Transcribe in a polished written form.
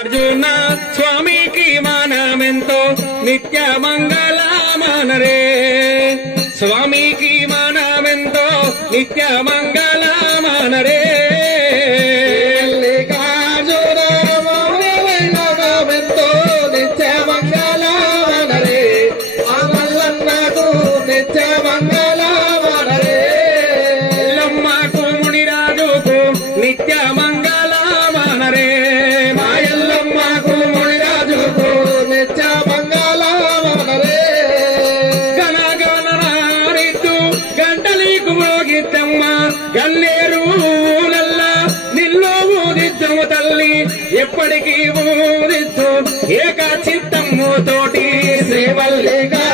అర్జున స్వామికి మానమెంతో నిత్య మంగళమానరే స్వామికి మానమెంతో నిత్య మంగళమానరే నిత్య మంగళమానరే అమల్లన్నకు నిత్య మంగళమానరే ఎల్లమ్మకు మునిరాజుకు నిత్య మంగళమానరే మాయల్లమ్మకు మునిరాజుకు నిత్య మంగళమానరే గణగణనారిద్దు గంటలీకు మోగిద్దమ్మ గన్నేరు నల్ల నిల్లో ఊదిద్దము తల్లి ఎప్పటికీ ఊదిద్దు ఏక చిత్తమ్ము తోటి శ్రీవల్లిగా